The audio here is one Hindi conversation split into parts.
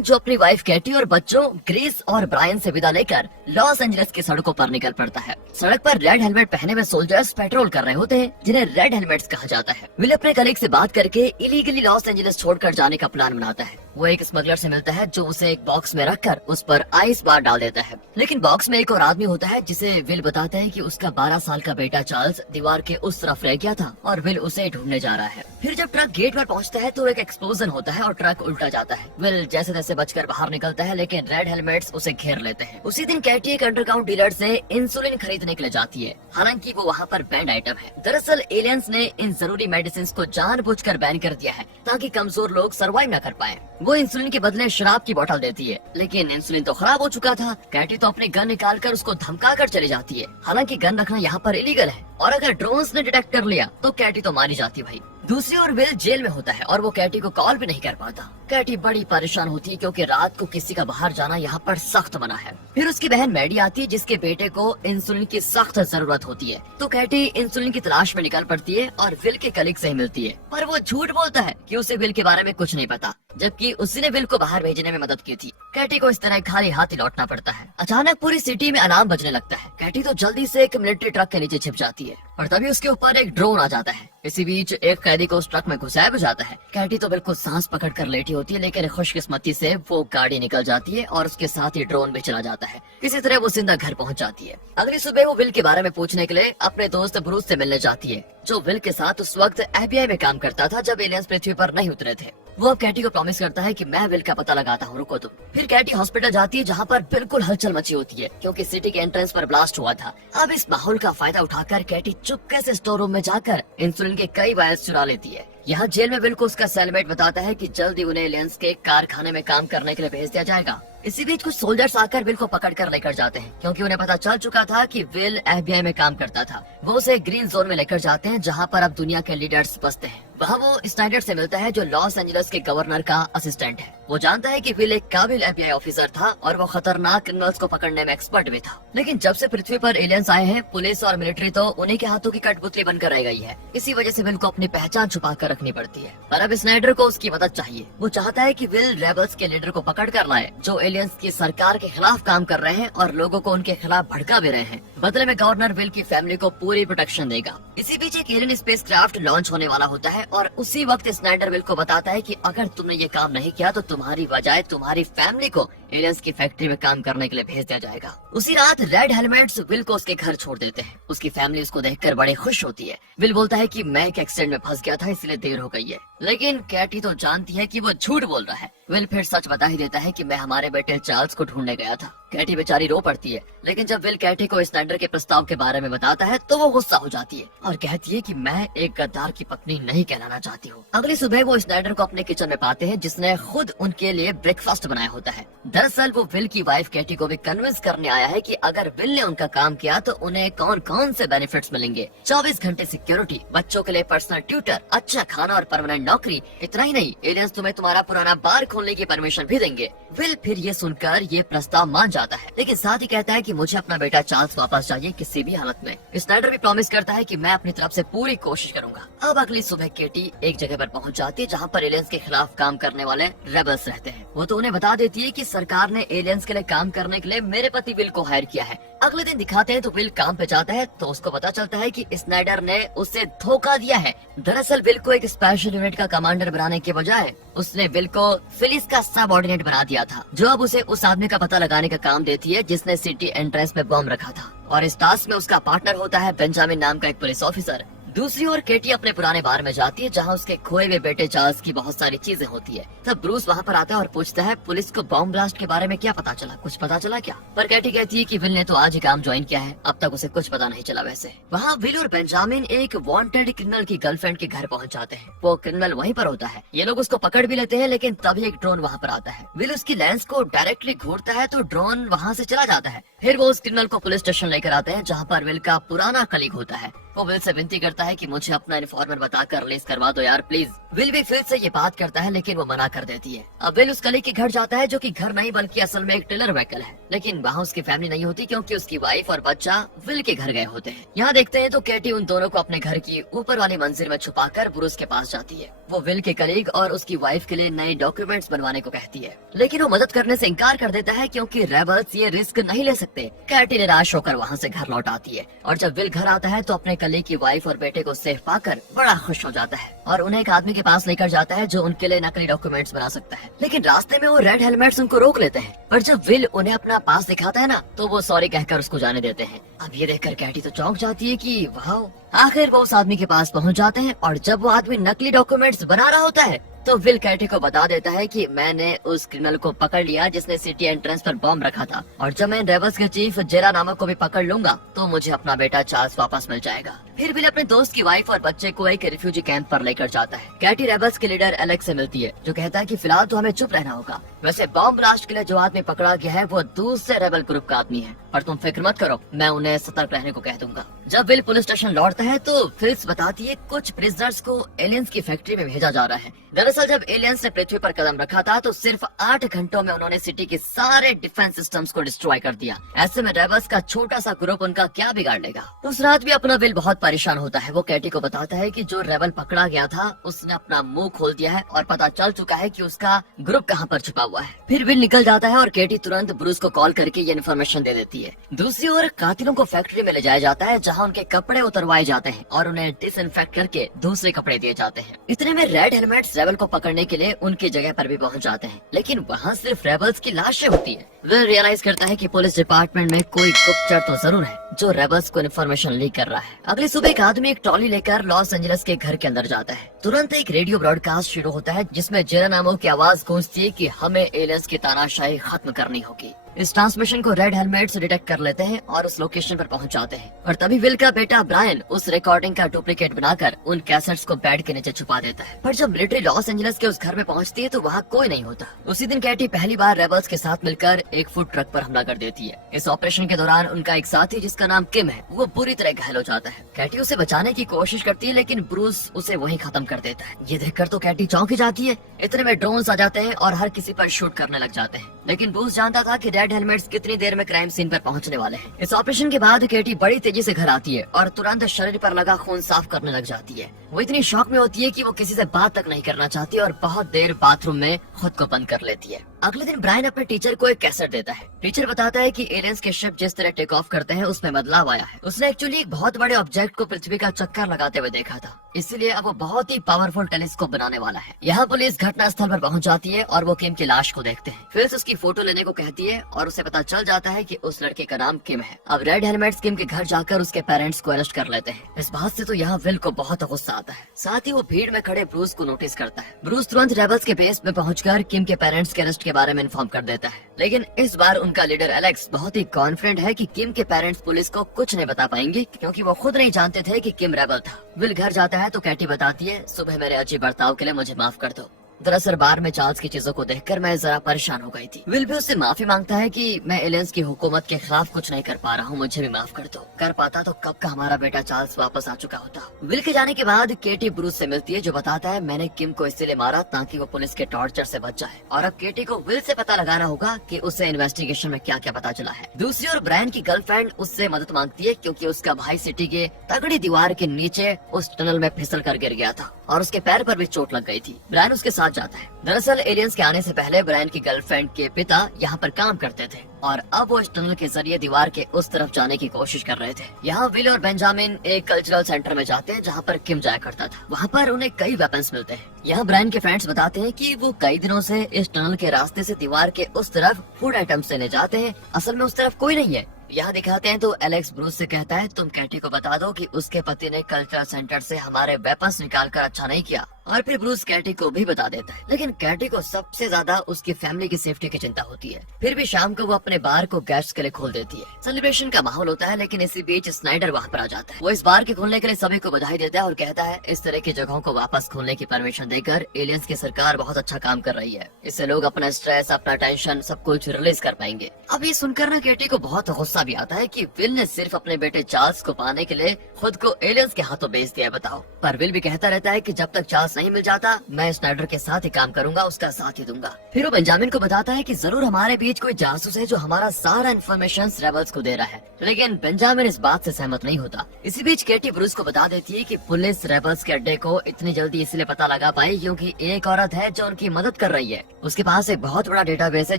जो अपनी वाइफ कैटी और बच्चों ग्रेस और ब्रायन से विदा लेकर लॉस एंजलिस की सड़कों पर निकल पड़ता है। सड़क पर रेड हेलमेट पहने हुए सोल्जर्स पेट्रोल कर रहे होते हैं, जिन्हें रेड हेलमेट्स कहा जाता है। विल अपने कलीग से बात करके इलीगली लॉस एंजलिस छोड़कर जाने का प्लान बनाता है। वो एक स्मगलर से मिलता है जो उसे एक बॉक्स में रखकर उस पर आइस बार डाल देता है। लेकिन बॉक्स में एक और आदमी होता है जिसे विल बताता है कि उसका 12 साल का बेटा चार्ल्स दीवार के उस तरफ रह गया था और विल उसे ढूंढने जा रहा है। फिर जब ट्रक गेट पर पहुंचता है तो एक एक्सप्लोजन होता है और ट्रक उल्टा जाता है। विल जैसे तैसे बचकर बाहर निकलता है, लेकिन रेड हेलमेट्स उसे घेर लेते हैं। उसी दिन कैटी एक अंडरग्राउंड डीलर से इंसुलिन खरीदने के लिए जाती है, हालांकि वो वहाँ पर बैंड आइटम है। दरअसल एलियंस ने इन जरूरी मेडिसिन को जानबूझकर बैन कर दिया है ताकि कमजोर लोग सर्वाइव न कर पाए। वो इंसुलिन के बदले शराब की बोतल देती है, लेकिन इंसुलिन तो खराब हो चुका था। कैटी तो अपनी गन निकालकर उसको धमकाकर चली जाती है। हालांकि गन रखना यहाँ पर इलीगल है और अगर ड्रोन्स ने डिटेक्ट कर लिया तो कैटी तो मारी जाती भाई। दूसरी ओर विल जेल में होता है और वो कैटी को कॉल भी नहीं कर पाता। कैटी बड़ी परेशान होती है क्योंकि रात को किसी का बाहर जाना यहाँ पर सख्त मना है। फिर उसकी बहन मैडी आती है जिसके बेटे को इंसुलिन की सख्त जरूरत होती है, तो कैटी इंसुलिन की तलाश में निकल पड़ती है और विल के कलीग से ही मिलती है। पर वो झूठ बोलता है कि उसे विल के बारे में कुछ नहीं पता, जबकि उसी ने विल को बाहर भेजने में मदद की थी। कैटी को इस तरह खाली हाथ ही लौटना पड़ता है। अचानक पूरी सिटी में अलार्म बजने लगता है। कैटी तो जल्दी से एक मिलिट्री ट्रक के नीचे छिप जाती है और तभी उसके ऊपर एक ड्रोन आ जाता है। इसी बीच एक कैदी को उस ट्रक में घुसाया भी जाता है। कैटी तो बिल्कुल सांस पकड़कर लेटी होती है, लेकिन खुशकिस्मती से वो गाड़ी निकल जाती है और उसके साथ ही ड्रोन भी चला जाता है। इसी तरह वो जिंदा घर पहुंच जाती है। अगली सुबह वो विल के बारे में पूछने के लिए अपने दोस्त ब्रूस से मिलने जाती है, जो विल के साथ उस वक्त FBI में काम करता था जब एलियंस पृथ्वी पर नहीं उतरे थे। वो अब कैटी को प्रॉमिस करता है कि मैं विल का पता लगाता हूँ, रुको तुम। फिर कैटी हॉस्पिटल जाती है जहाँ पर बिल्कुल हलचल मची होती है क्योंकि सिटी के एंट्रेंस पर ब्लास्ट हुआ था। अब इस माहौल का फायदा उठाकर कैटी चुपके से स्टोर रूम में जाकर इंसुलिन के कई वायर्स चुरा लेती है। यहाँ जेल में विल को उसका सेलमेट बताता है कि जल्दी उन्हें एलियंस के कारखाने में काम करने के लिए भेज दिया जाएगा। इसी बीच कुछ सोल्जर्स आकर विल को पकड़कर लेकर जाते हैं क्योंकि उन्हें पता चल चुका था कि विल FBI में काम करता था। वो उसे ग्रीन जोन में लेकर जाते हैं जहाँ पर अब दुनिया के लीडर्स बसते हैं। वहाँ वो स्नाइडर से मिलता है जो लॉस एंजलिस के गवर्नर का असिस्टेंट है। वो जानता है कि विल एक काबिल FBI ऑफिसर था और वो खतरनाक क्रिमिनल्स को पकड़ने में एक्सपर्ट भी था। लेकिन जब से पृथ्वी पर एलियंस आए हैं, पुलिस और मिलिट्री तो उन्हीं के हाथों की कठपुतली बनकर रह गई है। इसी वजह से विल को अपनी पहचान छुपा कर रखनी पड़ती है। पर अब स्नाइडर को उसकी मदद चाहिए। वो चाहता है कि विल रेबल्स के लीडर को पकड़ कर लाए जो एलियंस की सरकार के खिलाफ काम कर रहे हैं और लोगों को उनके खिलाफ भड़का भी रहे हैं। बदले में गवर्नर विल की फैमिली को पूरी प्रोटेक्शन देगा। इसी बीच एक एलियन स्पेसक्राफ्ट लॉन्च होने वाला होता है और उसी वक्त स्नाइडर विल को बताता है कि अगर तुमने ये काम नहीं किया तो तुम्हारी बजाय तुम्हारी फैमिली को एलियंस की फैक्ट्री में काम करने के लिए भेज दिया जाएगा। उसी रात रेड हेलमेट्स विल को उसके घर छोड़ देते हैं। उसकी फैमिली उसको देखकर बड़े खुश होती है। विल बोलता है कि मैं एक एक्सीडेंट में फंस गया था इसलिए देर हो गई है, लेकिन कैटी तो जानती है कि वो झूठ बोल रहा है। विल फिर सच बता ही देता है कि मैं हमारे बेटे चार्ल्स को ढूंढने गया था। कैटी बेचारी रो पड़ती है, लेकिन जब विल कैटी को स्नाइडर के प्रस्ताव के बारे में बताता है तो वो गुस्सा हो जाती है और कहती है कि मैं एक गद्दार की पत्नी नहीं कहलाना चाहती हूँ। अगली सुबह वो स्नाइडर को अपने किचन में पाते हैं जिसने खुद उनके लिए ब्रेकफास्ट बनाया होता है। दरअसल वो विल की वाइफ कैटी को भी कन्विंस करने आया है कि अगर विल ने उनका काम किया तो उन्हें कौन कौन से बेनिफिट्स मिलेंगे। 24 घंटे सिक्योरिटी, बच्चों के लिए पर्सनल ट्यूटर, अच्छा खाना और परमानेंट नौकरी। इतना ही नहीं, एलियंस तुम्हें तुम्हारा पुराना बार खोलने की परमिशन भी देंगे। विल फिर ये सुनकर ये प्रस्ताव मान जाता है, लेकिन साथ ही कहता है कि मुझे अपना बेटा चार्ल्स वापस चाहिए किसी भी हालत में। स्नाइडर भी प्रॉमिस करता है कि मैं अपनी तरफ से पूरी कोशिश करूंगा। अब अगली सुबह केटी एक जगह पर पहुंच जाती है जहाँ पर एलियंस के खिलाफ काम करने वाले रेबल्स रहते हैं। वो तो उन्हें बता देती है कि सरकार ने एलियंस के लिए काम करने के लिए मेरे पति विल को हायर किया है। अगले दिन दिखाते हैं तो विल काम पे जाता है तो उसको पता चलता है कि स्नाइडर ने उसे धोखा दिया है। दरअसल विल को एक स्पेशल यूनिट का कमांडर बनाने के बजाय उसने विल को फिलिस का सबऑर्डिनेट बना दिया था, जो अब उसे उस आदमी का पता लगाने का काम देती है जिसने सिटी एंट्रेंस में बम रखा था। और इस टास्क में उसका पार्टनर होता है बेंजामिन नाम का एक पुलिस ऑफिसर। दूसरी ओर केटी अपने पुराने बार में जाती है जहाँ उसके खोए हुए बेटे चार्ल्स की बहुत सारी चीजें होती है। तब ब्रूस वहाँ पर आता है और पूछता है पुलिस को बॉम्ब ब्लास्ट के बारे में क्या पता चला, कुछ पता चला क्या? पर केटी कहती है कि विल ने तो आज ही काम ज्वाइन किया है, अब तक उसे कुछ पता नहीं चला। वैसे वहाँ विल और बेंजामिन एक वांटेड क्रिमिनल की गर्लफ्रेंड के घर पहुँच जाते हैं। वो क्रिमिनल वहीं पर होता है। ये लोग उसको पकड़ भी लेते हैं, लेकिन तभी एक ड्रोन वहाँ पर आता है। विल उसकी लेंस को डायरेक्टली घूरता है तो ड्रोन वहाँ से चला जाता है। फिर वो उस क्रिमिनल को पुलिस स्टेशन लेकर आते हैं जहाँ पर विल का पुराना कलीग होता है। वो विल से विनती करता है कि मुझे अपना इन्फॉर्मर बताकर रिलीज करवा दो यार प्लीज। विल भी फिर से ये बात करता है लेकिन वो मना कर देती है। अब विल उस कलीग के घर जाता है जो कि घर नहीं बल्कि असल में एक टेलर व्हीकल है, लेकिन वहाँ उसकी फैमिली नहीं होती क्योंकि उसकी वाइफ और बच्चा विल के घर गए होते हैं। यहाँ देखते हैं तो केटी उन दोनों को अपने घर की ऊपर वाली मंजिल में छुपाकर ब्रूस के पास जाती है। वो विल के कलीग और उसकी वाइफ के लिए नए डॉक्यूमेंट्स बनवाने को कहती है, लेकिन वो मदद करने से इनकार कर देता है क्योंकि रेबल्स ये रिस्क नहीं ले सकते। कैटी निराश होकर वहाँ से घर लौट आती है और जब विल घर आता है तो अपने कलीग की वाइफ और बेटे को सेफ पाकर बड़ा खुश हो जाता है और उन्हें एक आदमी के पास लेकर जाता है जो उनके लिए नकली डॉक्यूमेंट्स बना सकता है। लेकिन रास्ते में वो रेड हेलमेट्स उनको रोक लेते हैं, पर जब विल उन्हें अपना पास दिखाता है ना तो वो सॉरी कहकर उसको जाने देते हैं। अब ये देखकर कैटी तो चौंक जाती है कि वाह, आखिर वो उस आदमी के पास पहुंच जाते हैं और जब वो आदमी नकली डॉक्यूमेंट्स बना रहा होता है तो विल कैटी को बता देता है कि मैंने उस क्रिमिनल को पकड़ लिया जिसने सिटी एंट्रेंस पर बॉम्ब रखा था और जब मैं रेबल्स के चीफ जेरा नामक को भी पकड़ लूंगा तो मुझे अपना बेटा चार्ल्स वापस मिल जाएगा। फिर विल अपने दोस्त की वाइफ और बच्चे को एक रिफ्यूजी कैंप पर लेकर जाता है। कैटी रेबल्स के लीडर एलेक्स से मिलती है जो कहता है कि फिलहाल तो हमें चुप रहना होगा। वैसे बॉम्ब ब्लास्ट के लिए जो आदमी पकड़ा गया है वो दूसरे रेबल ग्रुप का आदमी है, पर तुम फिक्र मत करो, मैं उन्हें सतर्क रहने को कह दूंगा। जब विल पुलिस स्टेशन लौटता है तो फिल्स बताती है कुछ प्रिजनर्स को एलियंस की फैक्ट्री में भेजा जा रहा है। दरअसल जब एलियंस ने पृथ्वी पर कदम रखा था तो सिर्फ 8 घंटों में उन्होंने सिटी के सारे डिफेंस सिस्टम्स को डिस्ट्रॉय कर दिया। ऐसे में रेबल्स का छोटा सा ग्रुप उनका क्या बिगाड़ लेगा। उस रात भी अपना विल बहुत परेशान होता है। वो कैटी को बताता है कि जो रेबल पकड़ा गया था उसने अपना मुंह खोल दिया है और पता चल चुका है कि उसका ग्रुप कहाँ पर छुपा हुआ है। फिर विल निकल जाता है और केटी तुरंत ब्रूस को कॉल करके ये इन्फॉर्मेशन दे देती है। दूसरी ओर कातिलों को फैक्ट्री में ले जाया जाता है जहाँ उनके कपड़े उतरवाए जाते हैं और उन्हें डिसइंफेक्ट करके दूसरे कपड़े दिए जाते हैं। इतने में रेड हेलमेट्स रेबल को पकड़ने के लिए उनकी जगह पर भी पहुंच जाते हैं, लेकिन वहाँ सिर्फ रेबल्स की लाशें होती है। विल रियलाइज करता है कि पुलिस डिपार्टमेंट में कोई गुप्तचर तो जरूर है जो रेबल्स को इन्फॉर्मेशन लीक कर रहा है। अगली सुबह एक आदमी एक ट्रॉली लेकर लॉस एंजलिस के घर के अंदर जाता है। तुरंत एक रेडियो ब्रॉडकास्ट शुरू होता है जिसमें जेरा नामो की आवाज गूंजती है कि हमें एलियंस की तानाशाही खत्म करनी होगी। इस ट्रांसमिशन को रेड हेलमेट्स डिटेक्ट कर लेते हैं और उस लोकेशन पर पहुंच जाते हैं और तभी विल का बेटा ब्रायन उस रिकॉर्डिंग का डुप्लीकेट बनाकर उन कैसेट्स को बेड के नीचे छुपा देता है। पर जब मिलिट्री लॉस एंजलिस के उस घर में पहुंचती है तो वहाँ कोई नहीं होता। उसी दिन कैटी पहली बार रेबल्स के साथ मिलकर एक फूड ट्रक पर हमला कर देती है। इस ऑपरेशन के दौरान उनका एक साथी जिसका नाम किम है वो बुरी तरह घायल हो जाता है। कैटी उसे बचाने की कोशिश करती है लेकिन ब्रूस उसे वहीं खत्म कर देता है। ये देखकर तो कैटी चौंक ही जाती है। इतने में ड्रोन्स आ जाते हैं और हर किसी पर शूट करने लग जाते हैं, लेकिन ब्रूस जानता था कि रेड हेलमेट्स कितनी देर में क्राइम सीन पर पहुंचने वाले हैं। इस ऑपरेशन के बाद केटी बड़ी तेजी से घर आती है और तुरंत शरीर पर लगा खून साफ करने लग जाती है। वो इतनी शॉक में होती है कि वो किसी से बात तक नहीं करना चाहती और बहुत देर बाथरूम में खुद को बंद कर लेती है। अगले दिन ब्रायन अपने टीचर को एक कैसेट देता है। टीचर बताता है कि एलियंस के शिप जिस तरह टेक ऑफ करते हैं उसमें बदलाव आया है। उसने एक्चुअली एक बहुत बड़े ऑब्जेक्ट को पृथ्वी का चक्कर लगाते हुए देखा था, इसलिए अब वो बहुत ही पावरफुल टेलीस्कोप बनाने वाला है। यहाँ पुलिस घटना स्थल पर पहुंच जाती है और वो किम की लाश को देखते हैं। फिर उसकी फोटो लेने को कहती है और उसे पता चल जाता है कि उस लड़के का नाम किम है। अब रेड हेलमेट्स किम के घर जाकर उसके पेरेंट्स को अरेस्ट कर लेते हैं। इस बात से तो यहाँ विल को बहुत गुस्सा आता है। साथ ही वो भीड़ में खड़े ब्रूस को नोटिस करता है। ब्रूस तुरंत रेबल्स के बेस में पहुंचकर किम के पेरेंट्स के अरेस्ट के बारे में इन्फॉर्म कर देता है, लेकिन इस बार उनका लीडर एलेक्स बहुत ही कॉन्फिडेंट है कि किम के पेरेंट्स पुलिस को कुछ नहीं बता पाएंगे क्योंकि वो खुद नहीं जानते थे कि किम रेबल था। विल घर जाता है तो कैटी बताती है सुबह मेरे अजीब बर्ताव के लिए मुझे माफ कर दो। दरअसल बार में चार्ल्स की चीजों को देखकर मैं जरा परेशान हो गई थी। विल भी उससे माफी मांगता है कि मैं एलियंस की हुकूमत के खिलाफ कुछ नहीं कर पा रहा हूँ, मुझे भी माफ कर दो। कर पाता तो कब का हमारा बेटा चार्ल्स वापस आ चुका होता। विल के जाने के बाद केटी ब्रूस से मिलती है जो बताता है मैंने किम को इसलिए मारा ताकि वो पुलिस के टॉर्चर से बच जाए और अब केटी को विल से पता लगाना होगा कि उसे इन्वेस्टिगेशन में क्या क्या पता चला है। दूसरी ओर ब्रायन की गर्लफ्रेंड उससे मदद मांगती है क्योंकि उसका भाई सिटी के तगड़ी दीवार के नीचे उस टनल में फिसल कर गिर गया था और उसके पैर पर भी चोट लग गई थी। ब्रायन उसके साथ जाता है। दरअसल एलियंस के आने से पहले ब्रायन की गर्लफ्रेंड के पिता यहाँ पर काम करते थे और अब वो इस टनल के जरिए दीवार के उस तरफ जाने की कोशिश कर रहे थे। यहाँ विल और बेंजामिन एक कल्चरल सेंटर में जाते हैं जहाँ पर किम जाया करता था। वहाँ पर उन्हें कई वेपन्स मिलते हैं। यहाँ ब्रायन के फ्रेंड्स बताते हैं कि वो कई दिनों से इस टनल के रास्ते से दीवार के उस तरफ फूड आइटम्स लेने जाते हैं, असल में उस तरफ कोई नहीं है। यहाँ दिखाते हैं तो एलेक्स ब्रूस से कहता है तुम कैटी को बता दो कि उसके पति ने कल्चरल सेंटर से हमारे वेपन्स निकाल कर अच्छा नहीं किया और फिर ब्रूस कैटी को भी बता देता है, लेकिन कैटी को सबसे ज्यादा उसकी फैमिली की सेफ्टी की चिंता होती है। फिर भी शाम को वो अपने बार को गेस्ट्स के लिए खोल देती है। सेलिब्रेशन का माहौल होता है, लेकिन इसी बीच स्नाइडर वहाँ पर आ जाता है। वो इस बार के खोलने के लिए सभी को बधाई देता है और कहता है इस तरह की जगहों को वापस खोलने की परमिशन देकर एलियंस की सरकार बहुत अच्छा काम कर रही है। इससे लोग अपना स्ट्रेस, अपना टेंशन सब कुछ रिलीज कर पाएंगे। अब ये सुनकर ना कैटी को बहुत गुस्सा भी आता है कि विल ने सिर्फ अपने बेटे चार्ल्स को पाने के लिए खुद को एलियंस के हाथों बेच दिया है, बताओ। पर विल भी कहता रहता है कि जब तक चार्ल्स नहीं मिल जाता मैं स्नाइडर के साथ ही काम करूंगा, उसका साथ ही दूंगा। फिर वो बेंजामिन को बताता है कि जरूर हमारे बीच कोई जासूस है जो हमारा सारा इन्फॉर्मेशन रेबल्स को दे रहा है, लेकिन बेंजामिन इस बात से सहमत नहीं होता। इसी बीच केटी ब्रूस को बता देती है कि पुलिस रेबल्स के अड्डे को इतनी जल्दी इसलिए पता लगा पाई क्योंकि एक औरत है जो उनकी मदद कर रही है। उसके पास एक बहुत बड़ा डेटाबेस है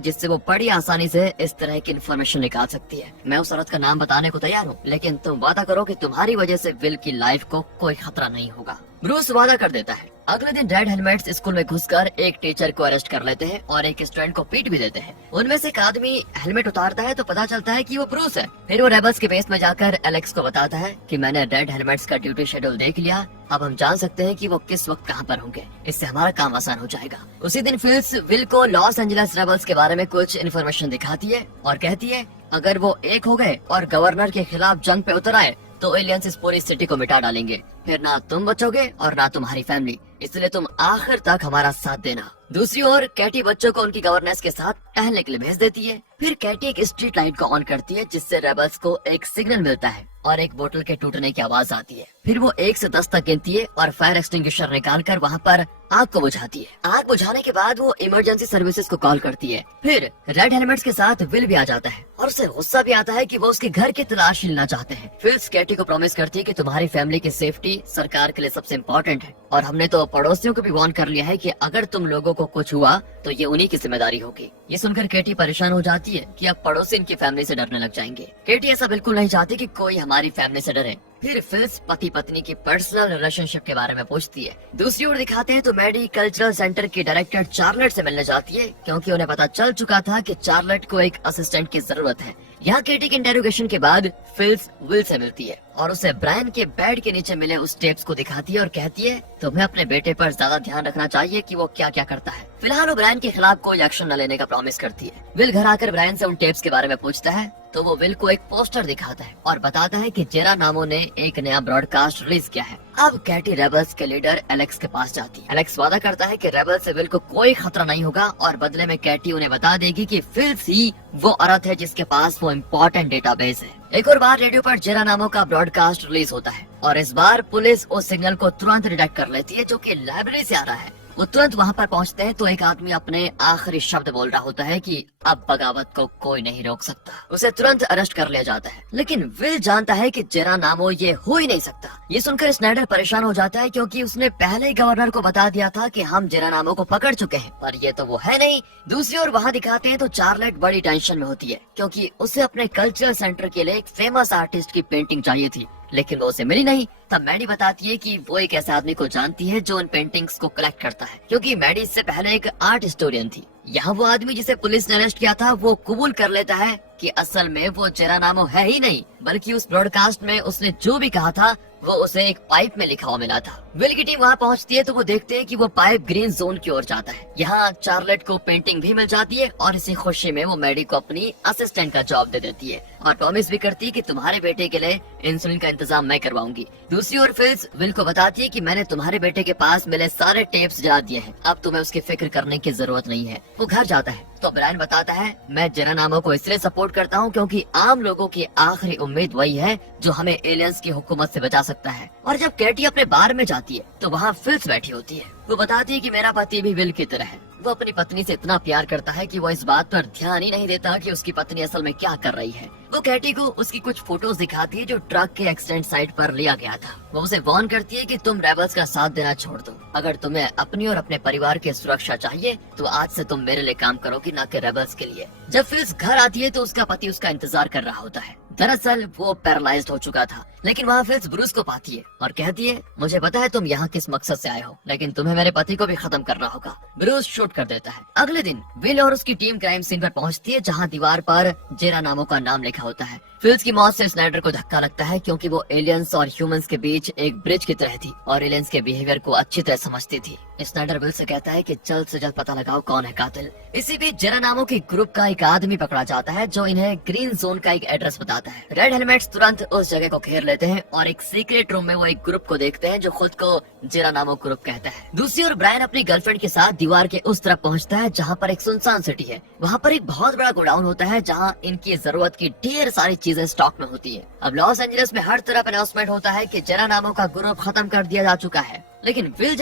जिससे वो बड़ी आसानी से इस तरह की इन्फॉर्मेशन निकाल सकती है। मैं उस औरत का नाम बताने को तैयार हूँ, लेकिन तुम वादा करो कि तुम्हारी वजह से विल की लाइफ को कोई खतरा नहीं होगा। ब्रूस वादा कर देता है। अगले दिन रेड हेलमेट्स स्कूल में घुसकर एक टीचर को अरेस्ट कर लेते हैं और एक स्टूडेंट को पीट भी देते हैं। उनमें से एक आदमी हेलमेट उतारता है तो पता चलता है कि वो ब्रूस है। फिर वो रेबल्स के बेस में जाकर एलेक्स को बताता है कि मैंने रेड हेलमेट्स का ड्यूटी शेड्यूल देख लिया, अब हम जान सकते हैं कि वो किस वक्त कहाँ पर होंगे, इससे हमारा काम आसान हो जाएगा। उसी दिन फिल्स विल को लॉस एंजलिस रेबल्स के बारे में कुछ इन्फॉर्मेशन दिखाती है और कहती है अगर वो एक हो गए और गवर्नर के खिलाफ जंग पे उतर आए तो एलियंस इस पूरी सिटी को मिटा डालेंगे, फिर ना तुम बचोगे और ना तुम्हारी फैमिली, इसलिए तुम आखिर तक हमारा साथ देना। दूसरी ओर कैटी बच्चों को उनकी गवर्नेंस के साथ टहलने के लिए भेज देती है। फिर कैटी एक स्ट्रीट लाइट को ऑन करती है जिससे रेबल्स को एक सिग्नल मिलता है और एक बोतल के टूटने की आवाज आती है। फिर वो 1 से 10 तक गिनती है और फायर एक्सटिंग्विशर निकालकर वहाँ पर आग को बुझाती है। आग बुझाने के बाद वो इमरजेंसी सर्विसेज को कॉल करती है। फिर रेड हेलमेट्स के साथ विल भी आ जाता है और उसे गुस्सा भी आता है कि वो उसके घर की तलाश लेना चाहते हैं। फिल्स कैटी को प्रॉमिस करती है कि तुम्हारी फैमिली की सेफ्टी सरकार के लिए सबसे इम्पोर्टेंट है और हमने तो पड़ोसियों को भी वार्न कर लिया है कि अगर तुम लोगों को कुछ हुआ तो ये उन्हीं की जिम्मेदारी होगी। ये सुनकर केटी परेशान हो जाती है कि अब पड़ोसी इनकी फैमिली से डरने लग जाएंगे। केटी ऐसा बिल्कुल नहीं चाहती कि कोई हमारी फैमिली से डरे। फिर फिल्स पति पत्नी की पर्सनल रिलेशनशिप के बारे में पूछती है। दूसरी ओर दिखाते हैं तो मैडी कल्चरल सेंटर की डायरेक्टर चार्लेट से मिलने जाती है क्योंकि उन्हें पता चल चुका था कि चार्लेट को एक असिस्टेंट की जरूरत है। यहाँ केटी के इंटेरोगेशन के बाद फिल्स विल से मिलती है और उसे ब्रायन के बेड के नीचे मिले उस टेप्स को दिखाती है और कहती है तुम्हें अपने बेटे पर ज्यादा ध्यान रखना चाहिए कि वो क्या क्या करता है। फिलहाल वो ब्रायन के खिलाफ कोई एक्शन न लेने का प्रॉमिस करती है। विल घर आकर ब्रायन से उन टेप्स के बारे में पूछता है तो वो विल को एक पोस्टर दिखाता है और बताता है कि जेरा नामो ने एक नया ब्रॉडकास्ट रिलीज किया है। अब कैटी रेबल्स के लीडर एलेक्स के पास जाती है। एलेक्स वादा करता है कि रेबल्स से विल को कोई खतरा नहीं होगा और बदले में कैटी उन्हें बता देगी कि फिल्स ही वो औरत है जिसके पास वो इम्पोर्टेंट डेटाबेस है। एक और बार रेडियो पर जेरा नामो का ब्रॉडकास्ट रिलीज होता है और इस बार पुलिस उस सिग्नल को तुरंत डिटेक्ट कर लेती है जो कि लाइब्रेरी से आ रहा है। वो तुरंत वहाँ पर पहुँचते हैं तो एक आदमी अपने आखिरी शब्द बोल रहा होता है कि अब बगावत को कोई नहीं रोक सकता। उसे तुरंत अरेस्ट कर लिया जाता है, लेकिन विल जानता है कि जेरा नामो ये हो ही नहीं सकता। ये सुनकर स्नाइडर परेशान हो जाता है क्योंकि उसने पहले ही गवर्नर को बता दिया था कि हम जेरा नामो को पकड़ चुके हैं, पर ये तो वो है नहीं। दूसरी ओर वहाँ दिखाते हैं तो चार्लेट बड़ी टेंशन में होती है क्योंकि उसे अपने कल्चरल सेंटर के लिए एक फेमस आर्टिस्ट की पेंटिंग चाहिए थी, लेकिन वो उसे मिली नहीं। तब मैडी बताती है कि वो एक ऐसे आदमी को जानती है जो उन पेंटिंग्स को कलेक्ट करता है, क्योंकि मैडी इससे पहले एक आर्ट हिस्टोरियन थी। यहाँ वो आदमी जिसे पुलिस ने अरेस्ट किया था वो कबूल कर लेता है कि असल में वो जेरा नामो है ही नहीं, बल्कि उस ब्रॉडकास्ट में उसने जो भी कहा था वो उसे एक पाइप में लिखा हुआ मिला था। विल की टीम वहाँ पहुँचती है तो वो देखते हैं कि वो पाइप ग्रीन जोन की ओर जाता है। यहाँ चार्लेट को पेंटिंग भी मिल जाती है और इसी खुशी में वो मैडी को अपनी असिस्टेंट का जॉब दे देती है और प्रॉमिस भी करती है कि तुम्हारे बेटे के लिए इंसुलिन का इंतजाम मैं करवाऊंगी। दूसरी ओर फिल्स विल को बताती है कि मैंने तुम्हारे बेटे के पास मिले सारे टेप्स जला दिए हैं, अब तुम्हें उसकी फिक्र करने की जरूरत नहीं है। वो घर जाता है तो ब्रायन बताता है मैं जेरा नामो को इसलिए सपोर्ट करता हूँ क्योंकि आम लोगों की आखिरी उम्मीद वही है जो हमें एलियंस की हुकूमत से बचा सकता है। और जब कैटी अपने बार में जाती है तो वहाँ फिल्स बैठी होती है। वो बताती है कि मेरा पति भी विल की तरह है। वो अपनी पत्नी से इतना प्यार करता है कि वो इस बात पर ध्यान ही नहीं देता कि उसकी पत्नी असल में क्या कर रही है। वो कैटी को उसकी कुछ फोटोज दिखाती है जो ट्रक के एक्सीडेंट साइट पर लिया गया था। वो उसे वार्न करती है कि तुम रेबल्स का साथ देना छोड़ दो। अगर तुम्हें अपनी और अपने परिवार की सुरक्षा चाहिए तो आज से तुम मेरे लिए काम करोगी, न कि रेबल्स के लिए। जब फिल्स घर आती है तो उसका पति उसका इंतजार कर रहा होता है। दरअसल वो पैरालाइज्ड हो चुका था लेकिन वहाँ फिल्स ब्रूस को पाती है और कहती है, मुझे पता है तुम यहाँ किस मकसद से आए हो, लेकिन तुम्हें मेरे पति को भी खत्म करना होगा। ब्रूस शूट कर देता है। अगले दिन विल और उसकी टीम क्राइम सीन पर पहुँचती है, जहाँ दीवार पर जेरा नामो का नाम लिखा होता है। फिल्स की मौत से स्नाइडर को धक्का लगता है, क्योंकि वो एलियंस और ह्यूमंस के बीच एक ब्रिज की तरह थी और एलियंस के बिहेवियर को अच्छी तरह समझती थी। स्नाइडर विल से कहता है कि जल्द से जल्द पता लगाओ कौन है कातिल। इसी बीच जेरा नामो के ग्रुप का एक आदमी पकड़ा जाता है, जो इन्हें ग्रीन जोन का एक एड्रेस बताता है। रेड हेलमेट्स तुरंत उस जगह को घेर लेते हैं और एक सीक्रेट रूम में वो एक ग्रुप को देखते हैं जो खुद को जेरा नामो ग्रुप कहता है। दूसरी ओर ब्रायन अपनी गर्लफ्रेंड के साथ दीवार के उस तरफ पहुंचता है, जहां पर एक सुनसान सिटी है। वहां पर एक बहुत बड़ा गोडाउन होता है, जहां इनकी जरूरत की ढेर सारी चीजें स्टॉक में होती है। अब लॉस एंजलिस में हर तरफ अनाउंसमेंट होता है कि जेरा नामो का ग्रुप खत्म कर दिया जा चुका है, लेकिन विल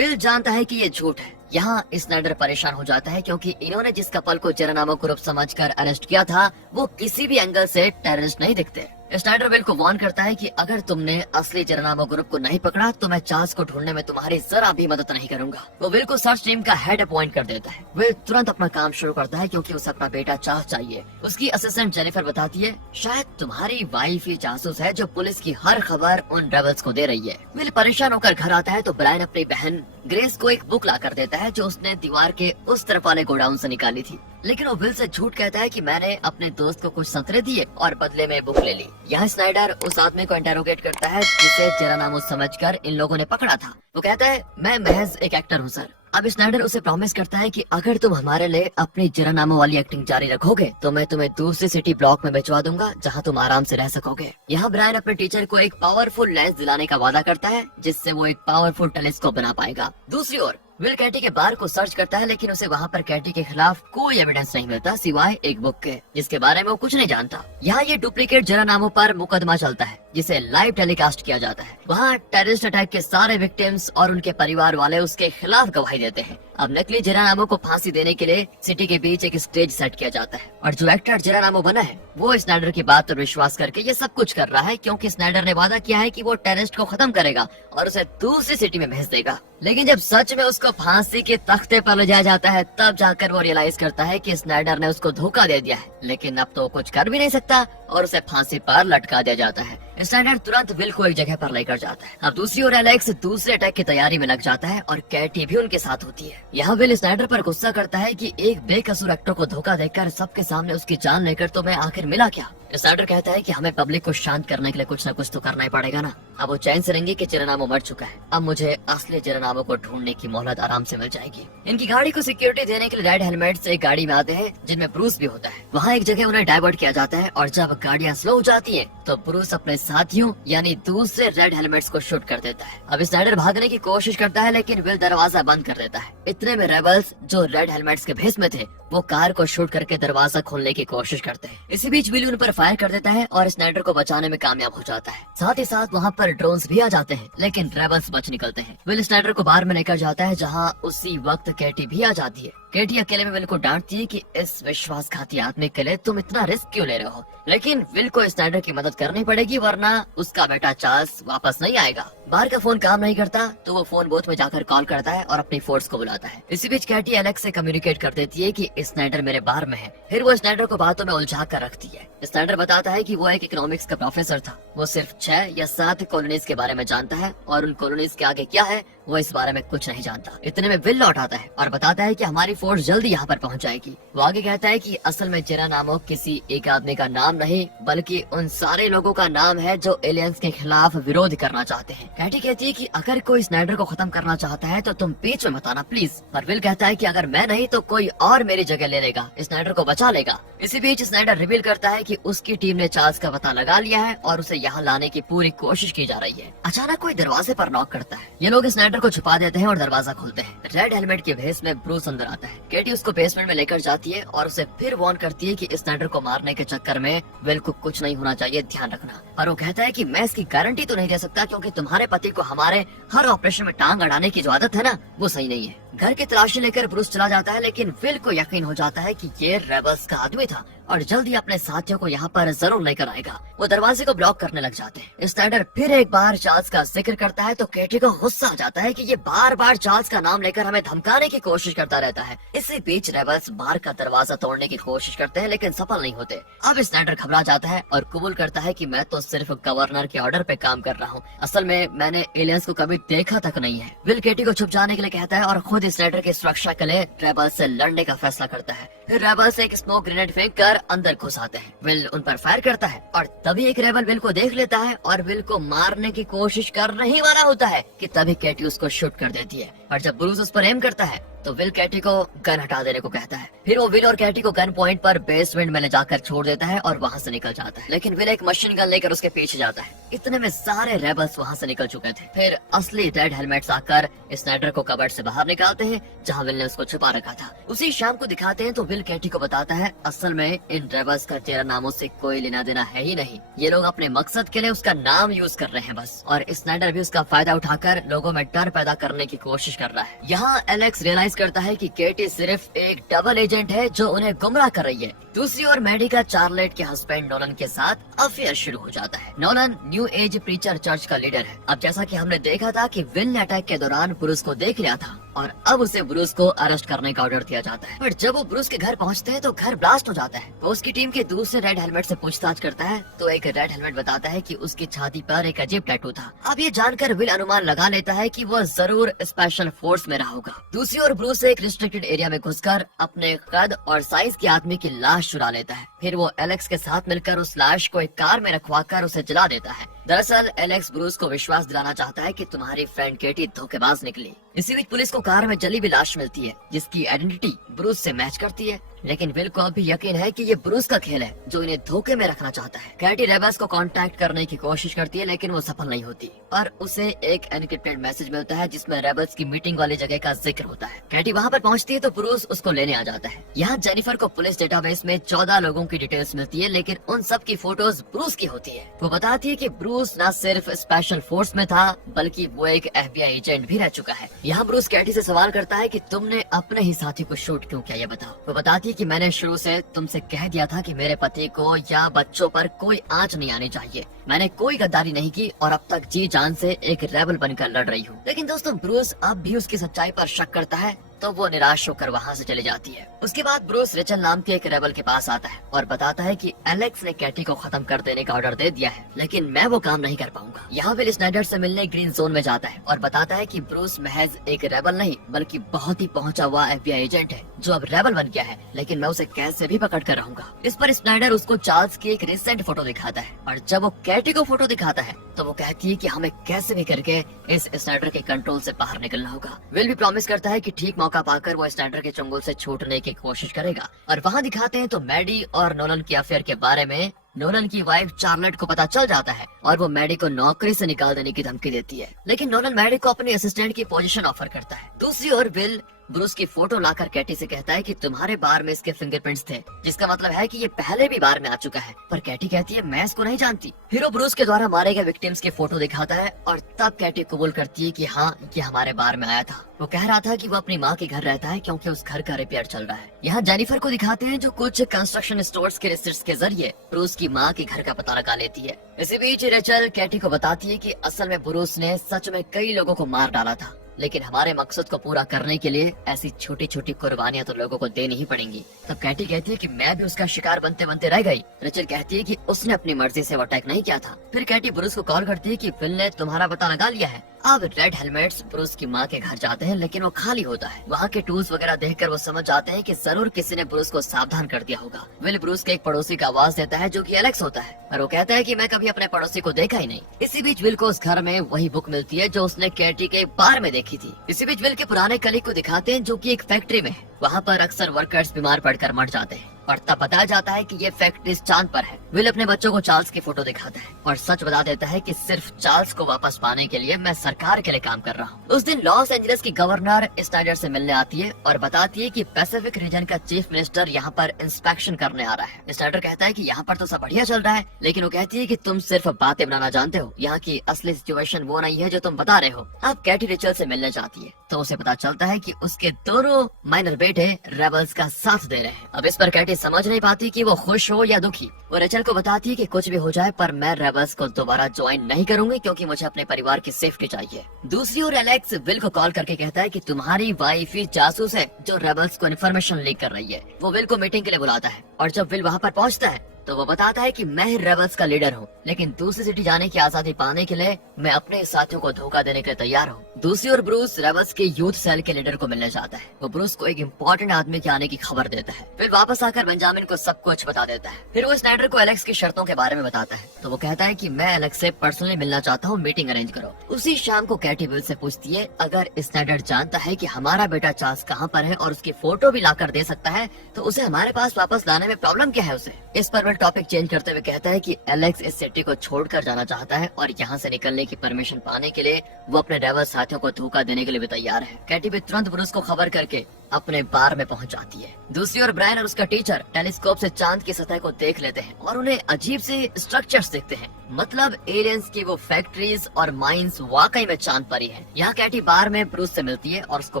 जानता है कि ये झूठ है। यहाँ स्नाइडर परेशान हो जाता है, क्योंकि इन्होंने जिस कपल को जेरा नामो ग्रुप समझकर अरेस्ट किया था, वो किसी भी एंगल से टेररिस्ट नहीं दिखते। स्नाइडर विल को वार्न करता है कि अगर तुमने असली जेरा नामो ग्रुप को नहीं पकड़ा तो मैं चार्ल्स को ढूंढने में तुम्हारी जरा भी मदद नहीं करूंगा। वो विल को सर्च टीम का हेड अपॉइंट कर देता है। विल तुरंत अपना काम शुरू करता है, क्योंकि उसे अपना बेटा चार्ल्स चाहिए। उसकी असिस्टेंट जेनिफर बताती है, शायद तुम्हारी वाइफ ही जासूस है जो पुलिस की हर खबर उन रेबल्स को दे रही है। विल परेशान होकर घर आता है तो ब्रायन अपनी बहन ग्रेस को एक बुक ला कर देता है, जो उसने दीवार के उस तरफ वाले गोडाउन से निकाली थी। लेकिन वो विल से झूठ कहता है कि मैंने अपने दोस्त को कुछ संतरे दिए और बदले में बुक ले ली। यहाँ स्नाइडर उस आदमी को इंटेरोगेट करता है, जिसे जेरा नामो समझकर इन लोगों ने पकड़ा था। वो कहता है, मैं महज एक एक्टर हूँ सर। अब स्नाइडर उसे प्रॉमिस करता है कि अगर तुम हमारे लिए अपनी जेरा नामो वाली एक्टिंग जारी रखोगे तो मैं तुम्हें दूसरी सिटी ब्लॉक में भिजवा दूंगा, जहां तुम आराम से रह सकोगे। यहाँ ब्रायन अपने टीचर को एक पावरफुल लेंस दिलाने का वादा करता है, जिससे वो एक पावरफुल टेलीस्कोप बना पाएगा। दूसरी ओर विल कैटी के बार को सर्च करता है, लेकिन उसे वहाँ पर कैटी के खिलाफ कोई एविडेंस नहीं मिलता, सिवाय एक बुक के, जिसके बारे में वो कुछ नहीं जानता। यहाँ ये डुप्लीकेट जेरा नामो पर मुकदमा चलता है, जिसे लाइव टेलीकास्ट किया जाता है। वहाँ टेररिस्ट अटैक के सारे विक्टिम्स और उनके परिवार वाले उसके खिलाफ गवाही देते हैं। अब नकली जेरा नामो को फांसी देने के लिए सिटी के बीच एक स्टेज सेट किया जाता है, और जो एक्टर जेरा नामो बना है वो स्नाइडर की बात पर विश्वास करके ये सब कुछ कर रहा है, क्योंकि स्नाइडर ने वादा किया है कि वो टेररिस्ट को खत्म करेगा और उसे दूसरी सिटी में भेज देगा। लेकिन जब सच में उसको फांसी के तख्ते पर ले जाया जाता है, तब जाकर वो रियलाइज करता है कि स्नाइडर ने उसको धोखा दे दिया है। लेकिन अब तो कुछ कर भी नहीं सकता और उसे फांसी पर लटका दिया जाता है। स्नाइडर तुरंत विल को एक जगह पर लेकर जाता है। अब दूसरी ओर एलेक्स दूसरे अटैक की तैयारी में लग जाता है और कैटी भी उनके साथ होती है। यहाँ विल स्नाइडर पर गुस्सा करता है कि एक बेकसूर एक्टर को धोखा देकर सबके सामने उसकी जान लेकर तो मैं आखिर मिला क्या। स्नाइडर कहता है कि हमें पब्लिक को शांत करने के लिए कुछ न कुछ तो करना ही पड़ेगा ना। अब वो चैन से रहेंगे कि जेरा नामो मर चुका है। अब मुझे असली जेरा नामो को ढूंढने की मोहलत आराम से मिल जाएगी। इनकी गाड़ी को सिक्योरिटी देने के लिए रेड हेलमेट्स एक गाड़ी में आते हैं, जिनमें ब्रूस भी होता है। वहाँ एक जगह उन्हें डाइवर्ट किया जाता है, और जब गाड़ियाँ स्लो हो जाती हैं, तो ब्रूस अपने साथियों यानी दूसरे रेड हेलमेट्स को शूट कर देता है। अब स्नाइडर भागने की कोशिश करता है, लेकिन विल दरवाजा बंद कर देता है। इतने में रेबल्स जो रेड हेलमेट्स के भेस में थे, वो कार को शूट करके दरवाजा खोलने की कोशिश करते हैं। इसी बीच विल उन पर फायर कर देता है और स्नाइडर को बचाने में कामयाब हो जाता है। साथ ही साथ वहाँ पर ड्रोन्स भी आ जाते हैं, लेकिन रेबल्स बच निकलते हैं। विल स्नाइडर को बाहर में लेकर जाता है, जहाँ उसी वक्त कैटी भी आ जाती है। कैटी अकेले में विल को डांटती है कि इस विश्वासघाती आदमी के लिए तुम इतना रिस्क क्यों ले रहे हो। लेकिन विल को स्नाइडर की मदद करनी पड़ेगी, वरना उसका बेटा चार्ल्स वापस नहीं आएगा। बाहर का फोन काम नहीं करता, तो वो फोन बूथ में जाकर कॉल करता है और अपनी फोर्स को बुलाता है। इसी बीच कैटी एलेक्स से कम्युनिकेट कर देती है कि स्नाइडर मेरे बार में है। फिर वो स्नाइडर को बातों में उलझा कर रखती है। स्नाइडर बताता है कि वो एक इकोनॉमिक्स का प्रोफेसर था। वो सिर्फ 6 या 7 कॉलोनीज के बारे में जानता है, और उन कॉलोनीज के आगे क्या है वो इस बारे में कुछ नहीं जानता। इतने में विल लौट आता है और बताता है कि हमारी फोर्स जल्दी यहाँ पर पहुँच जाएगी। वो आगे कहता है कि असल में जेरा नामो किसी एक आदमी का नाम नहीं, बल्कि उन सारे लोगों का नाम है जो एलियंस के खिलाफ विरोध करना चाहते हैं। कैटी कहती है कि अगर कोई स्नाइडर को खत्म करना चाहता है तो तुम बीच में मत आना प्लीज। पर विल कहता है कि अगर मैं नहीं तो कोई और मेरी जगह ले लेगा, स्नाइडर को बचा लेगा। इसी बीच स्नाइडर रिवील करता है कि उसकी टीम ने चार्ल्स का पता लगा लिया है और उसे यहाँ लाने की पूरी कोशिश की जा रही है। अचानक कोई दरवाजे पर नॉक करता है। ये लोग स्नाइडर को छुपा देते हैं और दरवाजा खोलते हैं। रेड हेलमेट के भेस में ब्रूस अंदर आता है। केटी उसको बेसमेंट में लेकर जाती है और उसे फिर वार्न करती है कि स्नाइडर को मारने के चक्कर में विल को कुछ नहीं होना चाहिए, ध्यान रखना। और वो कहता है कि मैं इसकी गारंटी तो नहीं दे सकता, क्योंकि तुम्हारे पति को हमारे हर ऑपरेशन में टांग अड़ाने की जो आदत है ना, वो सही नहीं है। घर की तलाशी लेकर ब्रूस चला जाता है, लेकिन विल को यकीन हो जाता है कि ये रेबल्स का आदमी था और जल्दी अपने साथियों को यहाँ पर जरूर लेकर आएगा। वो दरवाजे को ब्लॉक करने लग जाते हैं। स्नाइडर फिर एक बार चार्ल्स का जिक्र करता है तो कैटी को गुस्सा आ जाता है कि ये बार बार चार्ल्स का नाम लेकर हमें धमकाने की कोशिश करता रहता है। इसी बीच रेबल्स बार का दरवाजा तोड़ने की कोशिश करते हैं लेकिन सफल नहीं होते। अब स्नाइडर घबरा जाता है और कबूल करता है कि मैं तो सिर्फ गवर्नर के ऑर्डर पे काम कर रहा हूँ, असल में मैंने एलियंस को कभी देखा तक नहीं है। विल केटी को छुप जाने के लिए कहता है और खुद स्नाइडर की सुरक्षा के लिए रेबल्स से लड़ने का फैसला करता है। फिर रेबल्स एक स्मोक ग्रेनेड फेंक कर अंदर घुस आते हैं। विल उन पर फायर करता है और तभी एक रेबल विल को देख लेता है और विल को मारने की कोशिश करने ही वाला होता है कि तभी कैटी उसको शूट कर देती है। और जब ब्रूस उस पर एम करता है तो विल कैटी को गन हटा देने को कहता है। फिर वो विल और कैटी को गन पॉइंट पर बेसमेंट में ले जाकर छोड़ देता है और वहाँ से निकल जाता है, लेकिन विल एक मशीन गन लेकर उसके पीछे जाता है। इतने में सारे रेबल्स वहाँ से निकल चुके थे। फिर असली रेड हेलमेट्स आकर स्नाइडर को कबर्ड से बाहर निकालते हैं जहाँ विल ने उसको छुपा रखा था। उसी शाम को दिखाते हैं तो विल कैटी को बताता है असल में इन रेबल्स का तेरा नामों से कोई लेना देना है ही नहीं, ये लोग अपने मकसद के लिए उसका नाम यूज कर रहे हैं बस। और स्नाइडर भी उसका फायदा उठाकर लोगों में डर पैदा करने की कोशिश कर रहा है। यहाँ एलेक्स रियलाइज करता है कि केटी सिर्फ एक डबल एजेंट है जो उन्हें गुमराह कर रही है। दूसरी ओर मैडी का चार्लेट के हस्बैंड नोलन के साथ अफेयर शुरू हो जाता है। Nolan new age preacher church का लीडर है। अब जैसा कि हमने देखा था कि विल ने अटैक के दौरान ब्रूस को देख लिया था और अब उसे ब्रूस को अरेस्ट करने का ऑर्डर दिया जाता है। पर जब वो ब्रूस के घर पहुंचते हैं तो घर ब्लास्ट हो जाता है। वो उसकी टीम के दूसरे रेड हेलमेट से पूछताछ करता है तो एक रेड हेलमेट बताता है कि उसकी छाती पर एक अजीब टैटू था। अब ये जानकर विल अनुमान लगा लेता है कि वो जरूर स्पेशल फोर्स में रहा होगा। दूसरी ओर ब्रूस एक रिस्ट्रिक्टेड एरिया में घुसकर अपने कद और साइज के आदमी की लाश चुरा लेता है। फिर वो एलेक्स के साथ मिलकर उस लाश को एक कार में रखवाकर उसे जला देता है। दरअसल एलेक्स ब्रूस को विश्वास दिलाना चाहता है कि तुम्हारी फ्रेंड केटी धोखेबाज निकली। इसी बीच पुलिस को कार में जली हुई लाश मिलती है जिसकी आइडेंटिटी ब्रूस से मैच करती है, लेकिन विल को अभी यकीन है कि ये ब्रूस का खेल है जो इन्हें धोखे में रखना चाहता है। कैटी रेबल्स को कांटेक्ट करने की कोशिश करती है लेकिन वो सफल नहीं होती और उसे एक एनक्रिप्टेड मैसेज मिलता है जिसमें रेबल्स की मीटिंग वाली जगह का जिक्र होता है। कैटी वहाँ पर पहुँचती है तो ब्रूस उसको लेने आ जाता है। यहाँ जेनिफर को पुलिस डेटाबेस में 14 लोगों की डिटेल्स मिलती है लेकिन उन सब की फोटोज ब्रूस की होती है। वो बताती है कि ब्रूस न सिर्फ स्पेशल फोर्स में था बल्कि वो एक FBI एजेंट भी रह चुका है। यहाँ ब्रूस कैटी से सवाल करता है कि तुमने अपने ही साथी को शूट क्यों किया, ये बताओ। वो बताती है कि मैंने शुरू से तुमसे कह दिया था कि मेरे पति को या बच्चों पर कोई आंच नहीं आनी चाहिए। मैंने कोई गद्दारी नहीं की और अब तक जी जान से एक रेबल बनकर लड़ रही हूँ। लेकिन दोस्तों ब्रूस अब भी उसकी सच्चाई पर शक करता है तो वो निराश होकर वहाँ से चली जाती है। उसके बाद ब्रूस रिचल नाम के एक रेबल के पास आता है और बताता है कि एलेक्स ने कैटी को खत्म कर देने का ऑर्डर दे दिया है लेकिन मैं वो काम नहीं कर पाऊंगा। यहाँ विल स्नाइडर से मिलने ग्रीन जोन में जाता है और बताता है कि ब्रूस महज एक रेबल नहीं बल्कि बहुत ही पहुंचा हुआ FBI एजेंट है जो अब रेबल बन गया है, लेकिन मैं उसे कैसे भी पकड़ कर रहूंगा। इस पर स्नाइडर उसको चार्ल्स की एक रिसेंट फोटो दिखाता है और जब वो कैटी को फोटो दिखाता है तो वो कहती है कि हमें कैसे भी करके इस स्नाइडर के कंट्रोल से बाहर निकलना होगा। विल भी प्रॉमिस करता है कि ठीक मौका पाकर वो स्नाइडर के चंगुल से छूटने की कोशिश करेगा। और वहाँ दिखाते हैं तो मैडी और नोलन के अफेयर के बारे में नोलन की वाइफ चार्लेट को पता चल जाता है और वो मैडी को नौकरी से निकाल देने की धमकी देती है, लेकिन नोलन मैडी को अपनी असिस्टेंट की पोजीशन ऑफर करता है। दूसरी ओर विल ब्रूस की फोटो लाकर कैटी से कहता है कि तुम्हारे बार में इसके फिंगरप्रिंट्स थे, जिसका मतलब है कि ये पहले भी बार में आ चुका है। पर कैटी कहती है मैं इसको नहीं जानती। हीरो ब्रूस के द्वारा मारे गए विक्टिम्स की फोटो दिखाता है और तब कैटी कबूल करती है कि हाँ ये हमारे बार में आया था। वो कह रहा था कि वो अपनी माँ के घर रहता है क्योंकि उस घर का रिपेयर चल रहा है। यहाँ जेनिफर को दिखाते हैं जो कुछ कंस्ट्रक्शन स्टोर्स के रिसर्च के जरिए ब्रूस की माँ के घर का पता लगा लेती है। इसी बीच रेचल कैटी को बताती है कि असल में ब्रूस ने सच में कई लोगों को मार डाला था, लेकिन हमारे मकसद को पूरा करने के लिए ऐसी छोटी छोटी कुर्बानियां तो लोगों को देनी ही पड़ेंगी। तब कैटी कहती है कि मैं भी उसका शिकार बनते बनते रह गई। रेचल कहती है कि उसने अपनी मर्जी से वो अटैक नहीं किया था। फिर कैटी ब्रूस को कॉल करती है कि फिल ने तुम्हारा पता लगा लिया है। अब रेड हेलमेट्स ब्रूस की माँ के घर जाते हैं लेकिन वो खाली होता है। वहाँ के टूल्स वगैरह देखकर वो समझ जाते हैं कि जरूर किसी ने ब्रूस को सावधान कर दिया होगा। विल ब्रूस के एक पड़ोसी का आवाज देता है जो कि एलेक्स होता है और वो कहता है कि मैं कभी अपने पड़ोसी को देखा ही नहीं। इसी बीच विल को उस घर में वही बुक मिलती है जो उसने कैटी के बार में देखी थी। इसी बीच विल के पुराने कलीग को दिखाते हैं जो कि एक फैक्ट्री में है। वहाँ पर अक्सर वर्कर्स बीमार पड़कर मर जाते हैं और तब बताया जाता है कि ये फैक्ट्री चांद पर है। विल अपने बच्चों को चार्ल्स की फोटो दिखाता है और सच बता देता है कि सिर्फ चार्ल्स को वापस पाने के लिए मैं सरकार के लिए काम कर रहा हूँ। उस दिन लॉस एंजलिस की गवर्नर स्नाइडर से मिलने आती है और बताती है कि पैसिफिक रीजन का चीफ मिनिस्टर यहाँ पर इंस्पेक्शन करने आ रहा है। स्नाइडर कहता है कि यहाँ पर तो सब बढ़िया चल रहा है, लेकिन वो कहती है कि तुम सिर्फ बातें बनाना जानते हो, यहाँ की असली सिचुएशन वो नहीं है जो तुम बता रहे हो। अब कैटी रिचल से मिलने जाती है तो उसे पता चलता है कि उसके दोनों माइनर बेटे रेबल्स का साथ दे रहे हैं। अब इस पर कैटी समझ नहीं पाती कि वो खुश हो या दुखी। वो रेचल को बताती है कि कुछ भी हो जाए पर मैं रेबल्स को दोबारा ज्वाइन नहीं करूंगी क्योंकि मुझे अपने परिवार की सेफ्टी चाहिए। दूसरी ओर एलेक्स विल को कॉल करके कहता है कि तुम्हारी वाइफ ही जासूस है जो रेबल्स को इन्फॉर्मेशन लीक कर रही है। वो विल को मीटिंग के लिए बुलाता है और जब विल वहाँ पर पहुँचता है तो वो बताता है कि मैं ही रेबल्स का लीडर हूँ, लेकिन दूसरी सिटी जाने की आजादी पाने के लिए मैं अपने साथियों को धोखा देने के लिए तैयार हूँ। दूसरी ओर ब्रूस रेबल्स के यूथ सेल के लीडर को मिलने जाता है। वो ब्रूस को एक इम्पोर्टेंट आदमी के आने की खबर देता है। फिर वापस आकर बेंजामिन को सब कुछ बता देता है। फिर वो स्नाइडर को एलेक्स की शर्तों के बारे में बताता है तो वो कहता है कि मैं एलेक्स से पर्सनली मिलना चाहता हूँ, मीटिंग अरेंज करो। उसी शाम को कैटी विल से पूछती है अगर स्नाइडर जानता है कि हमारा बेटा चार्ल्स कहाँ पर है और उसकी फोटो भी लाकर दे सकता है तो उसे हमारे पास वापस लाने में प्रॉब्लम क्या है उसे। इस पर विल टॉपिक चेंज करते हुए कहता है कि एलेक्स इस सिटी को छोड़कर जाना चाहता है और यहाँ से निकलने की परमिशन पाने के लिए वो अपने रेबल साथियों को धोखा देने के लिए भी तैयार है। कैटी भी तुरंत ब्रूस को खबर करके अपने बार में पहुंच जाती है। दूसरी ओर ब्रायन और उसका टीचर टेलीस्कोप से चांद की सतह को देख लेते हैं और उन्हें अजीब से स्ट्रक्चर्स दिखते हैं। मतलब एलियंस की वो फैक्ट्रीज और माइंस वाकई में चांद पर ही है। यहाँ कैटी बार में ब्रूस से मिलती है और उसको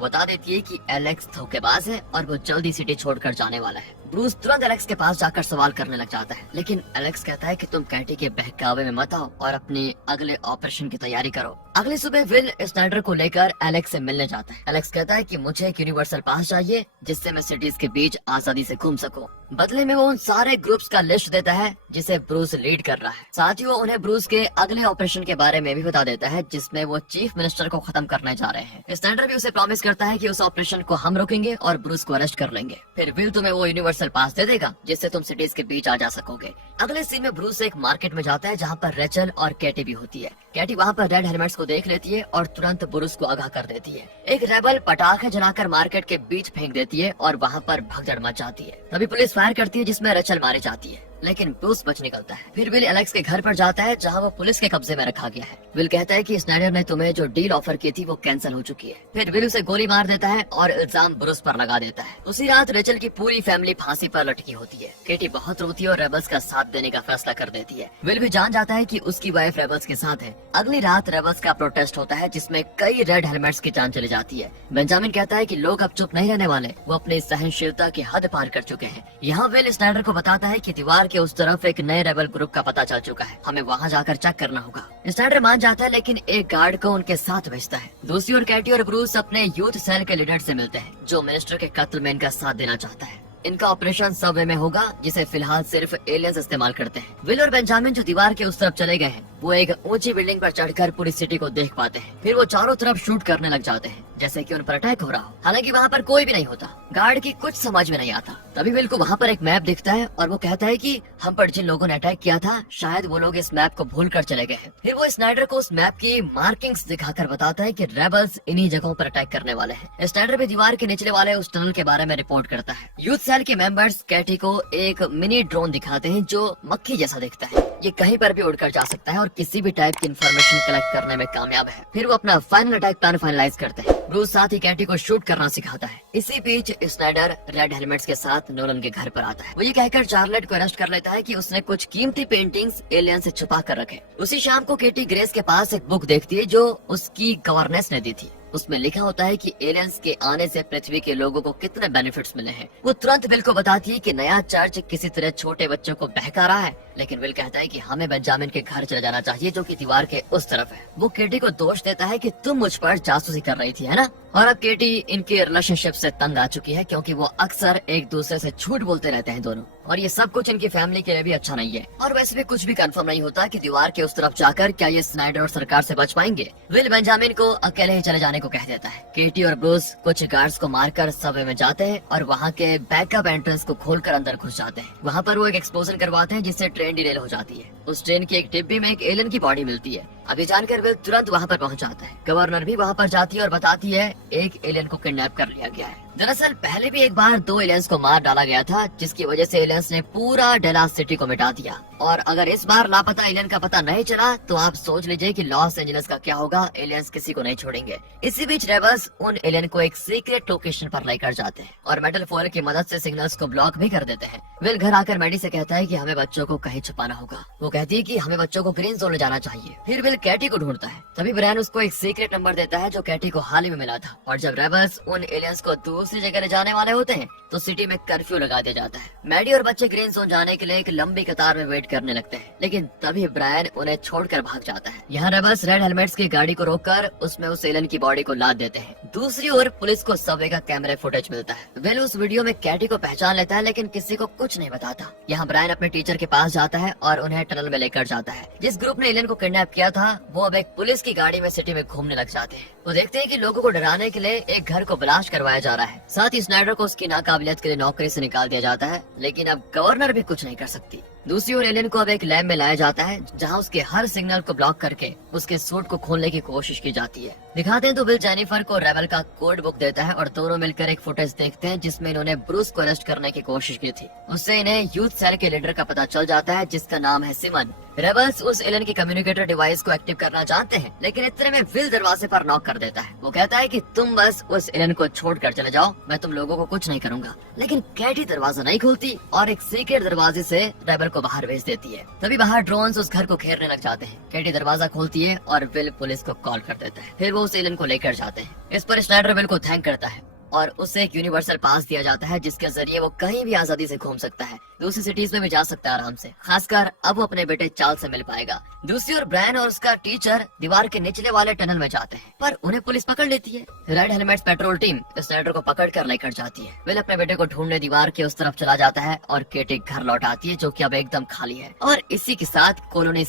बता देती है कि एलेक्स धोखेबाज है और वो जल्दी सिटी छोड़कर जाने वाला है। ब्रूस तुरंत एलेक्स के पास जाकर सवाल करने लग जाता है, लेकिन एलेक्स कहता है कि तुम कैटी के बहकावे में मत आओ और अपने अगले ऑपरेशन की तैयारी करो। अगली सुबह विल स्नाइडर को लेकर एलेक्स से मिलने जाता है। एलेक्स कहता है कि मुझे एक यूनिवर्सल पास चाहिए जिससे मैं सिटीज के बीच आजादी से घूम सकूं। बदले में वो उन सारे ग्रुप्स का लिस्ट देता है जिसे ब्रूस लीड कर रहा है। साथ ही वो उन्हें ब्रूस के अगले ऑपरेशन के बारे में भी बता देता है जिसमें वो चीफ मिनिस्टर को खत्म करने जा रहे हैं। स्नाइडर भी उसे प्रॉमिस करता है कि उस ऑपरेशन को हम रोकेंगे और ब्रूस को अरेस्ट कर लेंगे। फिर विल तुम्हें वो यूनिवर्सल पास दे देगा जिससे तुम सिटीज के बीच आ जा सकोगे। अगले सीन में ब्रूस एक मार्केट में जाता है जहाँ पर रेचल और कैटी भी होती है। कैटी वहाँ पर रेड हेलमेट्स को देख लेती है और तुरंत ब्रूस को आगाह कर देती है। एक रेबल पटाखे जलाकर मार्केट के बीच फेंक देती है और वहाँ पर भगदड़ मच जाती है। तभी पुलिस फायर करती है जिसमें रेचल मारी जाती है, लेकिन ब्रूस बच निकलता है। फिर विल एलेक्स के घर पर जाता है जहां वो पुलिस के कब्जे में रखा गया है। विल कहता है कि स्नाइडर ने तुम्हें जो डील ऑफर की थी वो कैंसिल हो चुकी है। फिर विल उसे गोली मार देता है और इल्जाम ब्रूस पर लगा देता है। उसी रात रेचल की पूरी फैमिली फांसी पर लटकी होती है। केटी बहुत रोती है और रेबल्स का साथ देने का फैसला कर देती है। विल भी जान जाता है कि उसकी वाइफ रेबल्स के साथ है। अगली रात रेबल्स का प्रोटेस्ट होता है जिसमें कई रेड हेलमेट्स की जान चली जाती है। बेंजामिन कहता है कि लोग अब चुप नहीं रहने वाले, वो अपनी सहनशीलता की हद पार कर चुके हैं। यहाँ विल स्नाइडर को बताता है कि दीवार के उस तरफ एक नए रेबल ग्रुप का पता चल चुका है, हमें वहाँ जाकर चेक करना होगा। स्नाइडर मान जाता है लेकिन एक गार्ड को उनके साथ भेजता है। दूसरी ओर कैटी और ब्रूस अपने यूथ सेल के लीडर से मिलते हैं जो मिनिस्टर के कत्ल में इनका साथ देना चाहता है। इनका ऑपरेशन सबवे में होगा जिसे फिलहाल सिर्फ एलियंस इस्तेमाल करते हैं। विल और बेंजामिन जो दीवार के उस तरफ चले गए हैं वो एक ऊंची बिल्डिंग पर चढ़कर पूरी सिटी को देख पाते हैं। फिर वो चारों तरफ शूट करने लग जाते हैं जैसे कि उन पर अटैक हो रहा हो। हालांकि वहाँ पर कोई भी नहीं होता। गार्ड की कुछ समझ में नहीं आता। तभी विल को वहाँ पर एक मैप दिखता है और वो कहता है कि हम पर जिन लोगों ने अटैक किया था शायद वो लोग इस मैप को भूल कर चले गए हैं। फिर वो स्नाइडर को उस मैप की मार्किंग्स दिखाकर बताता है कि रेबल्स इन्हीं जगहों पर अटैक करने वाले हैं। स्नाइडर भी दीवार के निचले वाले उस टनल के बारे में रिपोर्ट करता है। यूथ सेल के मेंबर्स कैटी को एक मिनी ड्रोन दिखाते हैं जो मक्खी जैसा दिखता है। ये कहीं पर भी उड़कर जा सकता है और किसी भी टाइप की इंफॉर्मेशन कलेक्ट करने में कामयाब है। फिर वो अपना फाइनल अटैक प्लान फाइनलाइज करते हैं। ब्रूस साथ ही कैटी को शूट करना सिखाता है। इसी बीच स्नाइडर रेड हेलमेट्स के साथ नोलन के घर पर आता है। वो ये कहकर चार्लेट को अरेस्ट कर लेता है कि उसने कुछ कीमती पेंटिंग्स एलियन से छुपा कर रखे। उसी शाम को केटी ग्रेस के पास एक बुक देखती है जो उसकी गवर्नेंस ने दी थी। उसमें लिखा होता है कि एलियंस के आने से पृथ्वी के लोगों को कितने बेनिफिट्स मिले हैं। वो तुरंत विल को बताती है कि नया चर्च किसी तरह छोटे बच्चों को बहका रहा है, लेकिन विल कहता है कि हमें बेंजामिन के घर चले जाना चाहिए जो कि दीवार के उस तरफ है। वो केटी को दोष देता है कि तुम मुझ पर जासूसी कर रही थी, है ना? और अब केटी इनके रिलेशनशिप से तंग आ चुकी है क्योंकि वो अक्सर एक दूसरे से झूठ बोलते रहते हैं दोनों, और ये सब कुछ इनकी फैमिली के लिए भी अच्छा नहीं है। और वैसे भी कुछ भी कंफर्म नहीं होता कि दीवार के उस तरफ जाकर क्या ये स्नाइडर और सरकार से बच पाएंगे। विल बेंजामिन को अकेले ही चले जाने को कह देता है। केटी और ब्रूस कुछ गार्ड्स को मारकर सबवे में जाते हैं और वहाँ के बैकअप एंट्रेंस को खोलकर अंदर घुस जाते हैं। वहाँ पर वो एक एक्सप्लोजन करवाते हैं जिससे ट्रेन डिरेल हो जाती है। उस ट्रेन की एक डिब्बी में एक एलियन की बॉडी मिलती है। अभी जानकर विल तुरंत वहाँ पर पहुँच जाता है। गवर्नर भी वहाँ पर जाती है और बताती है एक एलियन को किडनैप कर लिया गया है। दरअसल पहले भी एक बार 2 एलियंस को मार डाला गया था जिसकी वजह से एलियंस ने पूरा डेलास सिटी को मिटा दिया। और अगर इस बार लापता एलियन का पता नहीं चला तो आप सोच लीजिए कि लॉस एंजलिस का क्या होगा। एलियंस किसी को नहीं छोड़ेंगे। इसी बीच रेबल्स उन एलियन को एक सीक्रेट लोकेशन पर लेकर जाते हैं और मेटल फॉयल की मदद से सिग्नल्स को ब्लॉक भी कर देते हैं। विल घर आकर मैडी से कहता है कि हमें बच्चों को कहीं छुपाना होगा। वो कहती है कि हमें बच्चों को ग्रीन जोन ले जाना चाहिए। फिर विल विल कैटी को ढूंढता है। तभी ब्रायन उसको एक सीक्रेट नंबर देता है जो कैटी को हाल ही में मिला था। और जब रेबल्स उन एलियंस को दूसरी जगह ले जाने वाले होते हैं तो सिटी में कर्फ्यू लगा दिया जाता है। मैडी और बच्चे ग्रीन जोन जाने के लिए एक लंबी कतार में वेट करने लगते हैं, लेकिन तभी ब्रायन उन्हें छोड़कर भाग जाता है। यहाँ रेबल्स रेड हेलमेट्स की गाड़ी को रोककर उसमें उस एलियन की बॉडी को लाद देते हैं। दूसरी ओर पुलिस को सबवे का कैमरा फुटेज मिलता है। विल उस वीडियो में कैटी को पहचान लेता है, लेकिन किसी को कुछ नहीं बताता। यहाँ ब्रायन अपने टीचर के पास जाता है और उन्हें टनल में लेकर जाता है। जिस ग्रुप ने एलियन को किडनैप किया था वो अब एक पुलिस की गाड़ी में सिटी में घूमने लग जाते हैं। वो देखते हैं कि लोगों को डराने के लिए एक घर को ब्लास्ट करवाया जा रहा है। साथ ही स्नाइडर को उसकी नाकाबिलियत के लिए नौकरी से निकाल दिया जाता है, लेकिन अब गवर्नर भी कुछ नहीं कर सकती। दूसरी ओर एलियन को अब एक लैब में लाया जाता है जहां उसके हर सिग्नल को ब्लॉक करके उसके सूट को खोलने की कोशिश की जाती है। दिखाते हैं तो विल जेनिफर को रेबल का कोड बुक देता है और दोनों मिलकर एक फुटेज देखते हैं जिसमें इन्होंने ब्रूस को अरेस्ट करने की कोशिश की थी। उससे इन्हें यूथ सेल के लीडर का पता चल जाता है जिसका नाम है सिमन। रेबल्स उस एलियन की कम्युनिकेटर डिवाइस को एक्टिव करना चाहते हैं, लेकिन इतने में विल दरवाजे पर नॉक कर देता है। वो कहता है कि तुम बस उस एलियन को छोड़कर चले जाओ, मैं तुम लोगों को कुछ नहीं करूंगा। लेकिन कैटी दरवाजा नहीं खोलती और एक सीक्रेट दरवाजे से रेबल को बाहर भेज देती है। तभी बाहर ड्रोन्स उस घर को घेरने लग जाते हैं। कैटी दरवाजा खोलती है और विल पुलिस को कॉल कर देता है। फिर वो उस एलियन को लेकर जाते हैं। इस पर स्नाइडर विल को थैंक करता है और उसे एक यूनिवर्सल पास दिया जाता है जिसके जरिए वो कहीं भी आजादी से घूम सकता है, दूसरी सिटीज में भी जा सकता है आराम से। खासकर अब वो अपने बेटे चार्ल्स से मिल पाएगा। दूसरी ओर ब्रायन और उसका टीचर दीवार के निचले वाले टनल में जाते हैं, पर उन्हें पुलिस पकड़ लेती है। Red helmets petrol team Snyder को पकड़ कर लेकर जाती है। विल अपने बेटे को ढूंढने दीवार के उस तरफ चला जाता है और केटी घर लौट आती है जो कि अब एकदम खाली है। और इसी के साथ कॉलोनी